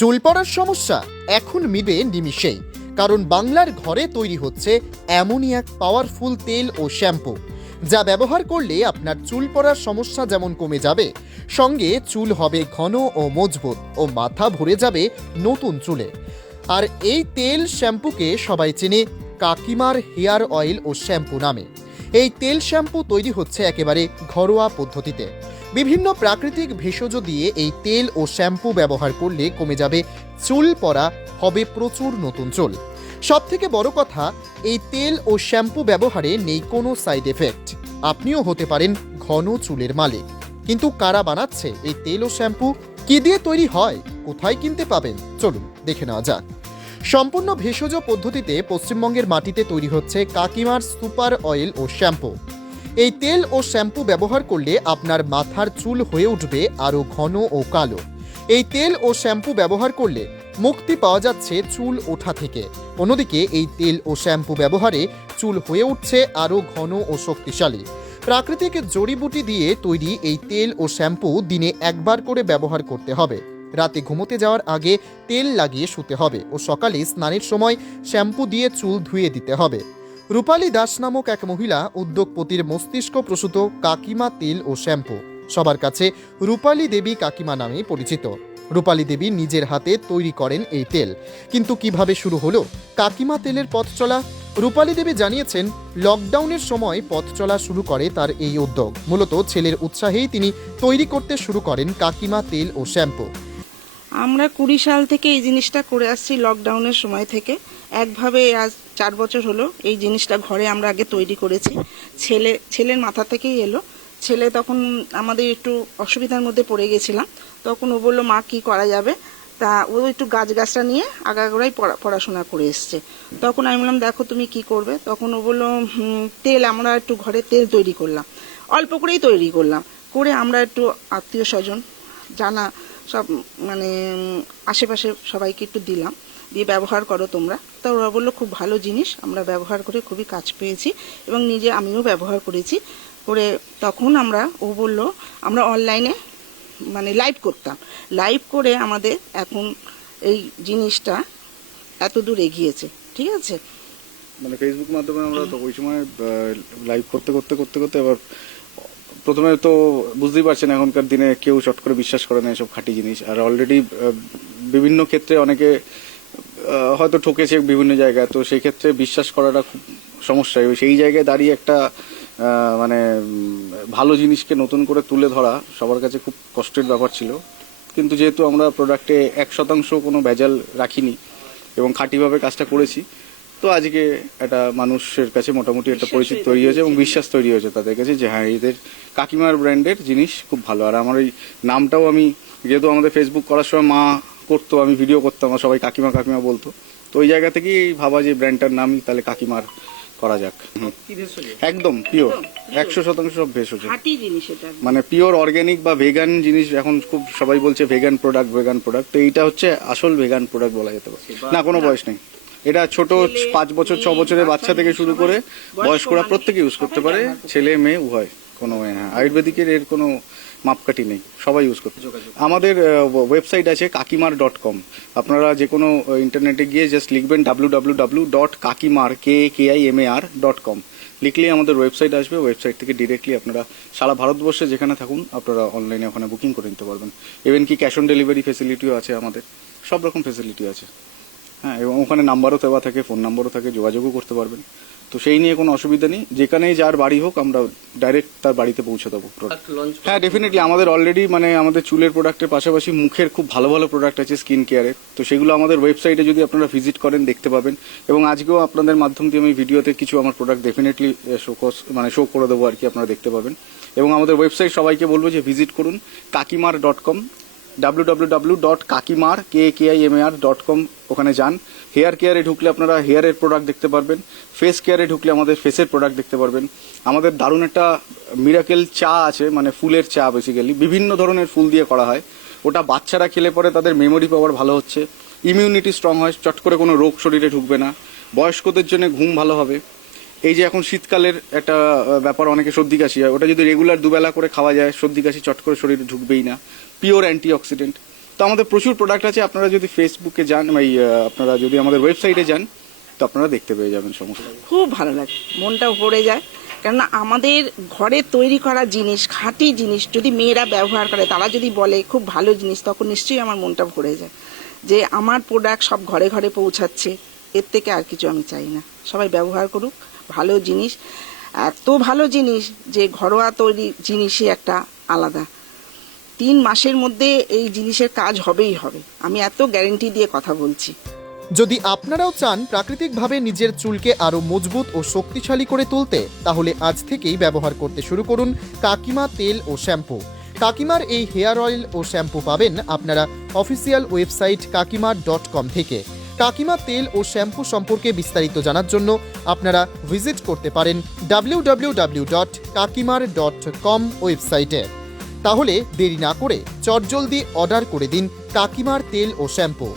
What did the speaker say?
চুল পড়ার সমস্যা এখন মিটবে নিমিষেই, কারণ বাংলার ঘরে তৈরি হচ্ছে এমনই এক পাওয়ারফুল তেল ও শ্যাম্পু যা ব্যবহার করলে আপনার চুল পড়ার সমস্যা যেমন কমে যাবে, সঙ্গে চুল হবে ঘন ও মজবুত ও মাথা ভরে যাবে নতুন চুলে। আর এই তেল শ্যাম্পুকে সবাই চেনে কাকিমার হেয়ার অয়েল ও শ্যাম্পু নামে। এই তেল শ্যাম্পু তৈরি হচ্ছে একেবারে ঘরোয়া পদ্ধতিতে। বিভিন্ন প্রাকৃতিক ভেষজ দিয়ে এই তেল ও শ্যাম্পু ব্যবহার করলে কমে যাবে চুল পড়া, হবে প্রচুর নতুন চুল। সবথেকে বড় কথা, এই তেল ও শ্যাম্পু ব্যবহারে নেই কোনো সাইড এফেক্ট। আপনিও হতে পারেন ঘন চুলের মালিক। কিন্তু কারা বানাচ্ছে এই তেল ও শ্যাম্পু, কি দিয়ে তৈরি হয়, কোথায় কিনতে পাবেন, চলুন দেখে নেওয়া যাক। সম্পূর্ণ ভেষজ পদ্ধতিতে পশ্চিমবঙ্গের মাটিতে তৈরি হচ্ছে কাকিমার সুপার অয়েল ও শ্যাম্পু। এই তেল ও শ্যাম্পু ব্যবহার করলে আপনার মাথার চুল হয়ে উঠবে আরও ঘন ও কালো। এই তেল ও শ্যাম্পু ব্যবহার করলে মুক্তি পাওয়া যাচ্ছে চুল ওঠা থেকে। অন্যদিকে এই তেল ও শ্যাম্পু ব্যবহারে চুল হয়ে উঠছে আরও ঘন ও শক্তিশালী। প্রাকৃতিক জড়িবুটি দিয়ে তৈরি এই তেল ও শ্যাম্পু দিনে একবার করে ব্যবহার করতে হবে। রাতে ঘুমোতে যাওয়ার আগে তেল লাগিয়ে শুতে হবে ও সকালে স্নানের সময় শ্যাম্পু দিয়ে চুল ধুয়ে দিতে হবে। রূপালী দাস নামক এক মহিলা উদ্যোগপতির মস্তিষ্ক প্রসূত কাকিমা তেল ও শ্যাম্পু। সবার কাছে রূপালী দেবী কাকিমা নামে পরিচিত। রূপালী দেবী নিজের হাতে তৈরি করেন এই তেল। কিন্তু কিভাবে শুরু হলো কাকিমা তেলের পথ চলা? রূপালী দেবী জানিয়েছেন, লকডাউনের সময় পথ চলা শুরু করে তার এই উদ্যোগ। মূলত ছেলের উৎসাহেই তিনি তৈরি করতে শুরু করেন কাকিমা তেল ও শ্যাম্পু। আমরা 20 সাল থেকে এই জিনিসটা করে আসছি, লকডাউনের সময় থেকে। একভাবে আজ 4 বছর হলো এই জিনিসটা ঘরে আমরা আগে তৈরি করেছি। ছেলের মাথা থেকেই এলো। ছেলে তখন আমাদের একটু অসুবিধার মধ্যে পড়ে গেছিলাম, তখন ও বললো, মা কি করা যাবে? তা ও একটু গাছটা নিয়ে আগাগোড়াই পড়াশোনা করে এসছে। তখন আমি বললাম, দেখো তুমি কি করবে? তখন ও বললো, তেল, আমরা একটু ঘরে তেল তৈরি করলাম, অল্প করেই তৈরি করলাম। করে আমরা একটু আত্মীয় স্বজন জানা সব মানে আশেপাশে সবাইকে একটু দিলাম, দিয়ে ব্যবহার করো তোমরা। তা ওরা বললো, খুব ভালো জিনিস, আমরা ব্যবহার করে খুবই কাজ পেয়েছি এবং আমিও ব্যবহার করেছি। করে তখন ও বলল, আমরা অনলাইনে মানে লাইভ করতাম, লাইভ করে আমাদের এখন এই জিনিসটা এত দূর এগিয়েছে। ঠিক আছে, মানে ফেসবুক মাধ্যমে আমরা তো ওই সময় লাইভ করতে করতে করতে করতে এবার প্রথমে তো বুঝতেই পারছেন এখনকার দিনে কেউ চট করে বিশ্বাস করে না এসব খাঁটি জিনিস। আর অলরেডি বিভিন্ন ক্ষেত্রে অনেকে হয়তো ঠকেছে বিভিন্ন জায়গায়, তো সেই ক্ষেত্রে বিশ্বাস করাটা খুব সমস্যা। সেই জায়গায় দাঁড়িয়ে একটা মানে ভালো জিনিসকে নতুন করে তুলে ধরা সবার কাছে খুব কষ্টের ব্যাপার ছিল। কিন্তু যেহেতু আমরা প্রোডাক্টে 1% কোনো ভেজাল রাখিনি এবং খাঁটিভাবে কাজটা করেছি, তো আজকে একটা মানুষের কাছে মোটামুটি একটা পরিচিতি তৈরি হয়েছে এবং বিশ্বাস তৈরি হয়েছে তাদের কাছে যে হ্যাঁ, এদের কাকিমার ব্র্যান্ডের জিনিস খুব ভালো। আর আমার এই নামটাও, আমি যেহেতু আমাদের ফেসবুক করার সময় মা করতো, আমি ভিডিও করতাম, আর সবাই কাকিমা কাকিমা বলতো, তো ওই জায়গা থেকেই ভাবা যে ব্র্যান্ডটার নামই তাহলে কাকিমার করা যাক। একদম পিওর, 100% সব ভেষজ, মানে পিওর অর্গ্যানিক বা ভেগান জিনিস। এখন খুব সবাই বলছে ভেগান প্রোডাক্ট, তো এইটা হচ্ছে আসল ভেগান প্রোডাক্ট বলা যেতে পারে। না, কোনো বয়স নেই। এটা ছোট 5 বছর 6 বছরের বাচ্চা থেকে শুরু করে বয়স্করা প্রত্যেকে ইউজ করতে পারে, ছেলে মেয়ে উভয়। কোনো আয়ুর্বেদিকের এর কোনো মাপকাঠি নেই, সবাই ইউজ করতে। আমাদের ওয়েবসাইট আছে kakimar.com। আপনারা যে কোনো ইন্টারনেটে গিয়ে জাস্ট লিখবেন www.kakimar.com, লিখলেই আমাদের ওয়েবসাইট আসবে। ওয়েবসাইট থেকে ডিরেক্টলি আপনারা সারা ভারতবর্ষে যেখানে থাকুন আপনারা অনলাইনে ওখানে বুকিং করে নিতে পারবেন। ইভেন কি ক্যাশ অন ডেলিভারি ফেসিলিটিও আছে আমাদের, সব রকম ফেসিলিটি আছে। হ্যাঁ, এবং ওখানে নাম্বারও দেওয়া থাকে, ফোন নাম্বারও থাকে, যোগাযোগও করতে পারবেন। তো সেই নিয়ে কোনো অসুবিধা নেই, যেখানেই যার বাড়ি হোক আমরা ডাইরেক্ট তার বাড়িতে পৌঁছে দেবো। হ্যাঁ, ডেফিনেটলি আমাদের অলরেডি মানে আমাদের চুলের প্রোডাক্টের পাশাপাশি মুখের খুব ভালো ভালো প্রোডাক্ট আছে, স্কিন কেয়ারের। তো সেগুলো আমাদের ওয়েবসাইটে যদি আপনারা ভিজিট করেন দেখতে পাবেন। এবং আজকেও আপনাদের মাধ্যম দিয়ে আমি ভিডিওতে কিছু আমার প্রোডাক্ট ডেফিনেটলি শো করে দেবো আর কি, আপনারা দেখতে পাবেন। এবং আমাদের ওয়েবসাইট সবাইকে বলবো যে ভিজিট করুন kakimar.com, www.kakimar.com, ওখানে যান। হেয়ার কেয়ারে ঢুকলে আপনারা হেয়ারের প্রোডাক্ট দেখতে পারবেন, ফেস কেয়ারে ঢুকলে আমাদের ফেসের প্রোডাক্ট দেখতে পারবেন। আমাদের দারুণ একটা মিরাকেল চা আছে, মানে ফুলের চা, বেসিক্যালি বিভিন্ন ধরনের ফুল দিয়ে করা হয়। ওটা বাচ্চারা খেলে পরে তাদের মেমোরি পাওয়ার ভালো হচ্ছে, ইমিউনিটি স্ট্রং হয়, চট করে কোনো রোগ শরীরে ঢুকবে না, বয়স্কদের জন্য ঘুম ভালো হবে। এই যে এখন শীতকালের একটা ব্যাপার, অনেকে সর্দি কাশি হয়, ওটা যদি রেগুলার দুবেলা করে খাওয়া যায়, সর্দি কাশি চট করে শরীরে ঢুকবেই না। পিওর অ্যান্টিঅক্সিডেন্ট, তো আমাদের প্রচুর প্রোডাক্ট আছে, আপনারা যদি ফেসবুকে যান আপনারা যদি আমাদের ওয়েবসাইটে যান তো আপনারা দেখতে পেয়ে যাবেন সমস্ত। খুব ভালো লাগে, মনটাও ভরে যায়। কেননা আমাদের ঘরে তৈরি করা জিনিস, খাঁটি জিনিস যদি মেয়েরা ব্যবহার করে, তারা যদি বলে খুব ভালো জিনিস, তখন নিশ্চয়ই আমার মনটা ভরে যায় যে আমার প্রোডাক্ট সব ঘরে ঘরে পৌঁছাচ্ছে। এর থেকে আর কিছু আমি চাই না, সবাই ব্যবহার করুক ভালো জিনিস। এত ভালো জিনিস যে ঘরোয়া তৈরি জিনিসই একটা আলাদা। 3 মাসের মধ্যে এই জিনিসের কাজ হবেই হবে, আমি এত গ্যারেন্টি দিয়ে কথা বলছি। যদি আপনারাও চান প্রাকৃতিকভাবে নিজের চুলকে আরও মজবুত ও শক্তিশালী করে তুলতে, তাহলে আজ থেকেই ব্যবহার করতে শুরু করুন কাকিমা তেল ও শ্যাম্পু। কাকিমার এই হেয়ার অয়েল ও শ্যাম্পু পাবেন আপনারা অফিসিয়াল ওয়েবসাইট kakima.com থেকে। কাকিমা তেল ও শ্যাম্পু সম্পর্কে বিস্তারিত জানার জন্য আপনারা ভিজিট করতে পারেন www.kakimar.com ওয়েবসাইটে। তাহলে দেরি না করে চটজলদি অর্ডার করে দিন কাকিমার তেল ও শ্যাম্পু।